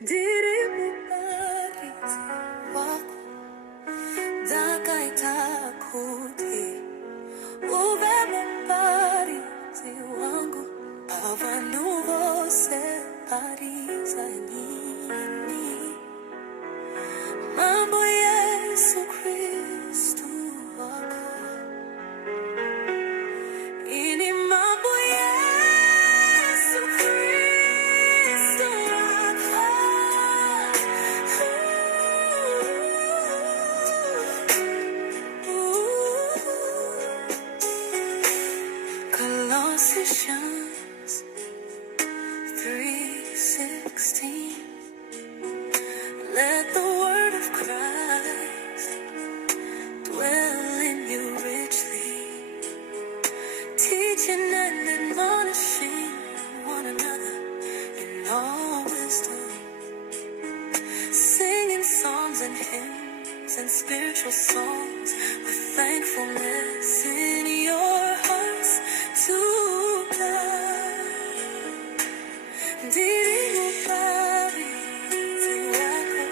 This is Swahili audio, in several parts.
Ndirimubariti wako ndakaitakuti uve mubariti wangu pavanhu vose parizanyini mambo Yesu Kristu wako ini mambo Yesu Kristu wako Colossians 3:16 Let the word of Christ dwell in you richly, teaching and admonishing one another in all wisdom, singing psalms and hymns and spiritual songs with thankfulness in your hearts to God. Ndirimubariti wako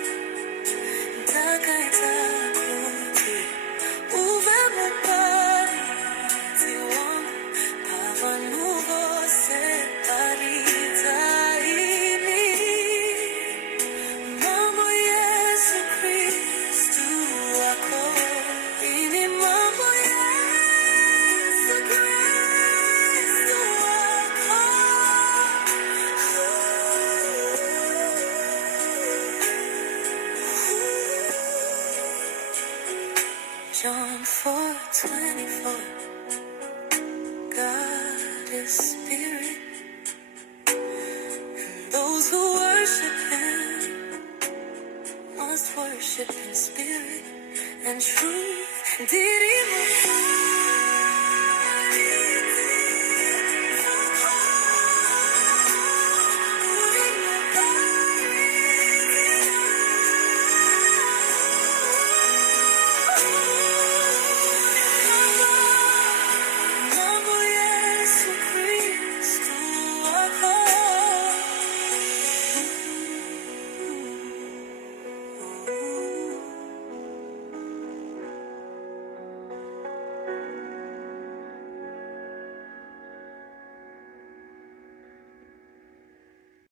ndakaitakuti uve mubariti wangu pavanhu vose paridzaini mambo Yesu Kristu wako ini mambo Yesu Kristu wako John 4:24 God is spirit, and those who worship him must worship in spirit and truth. Did he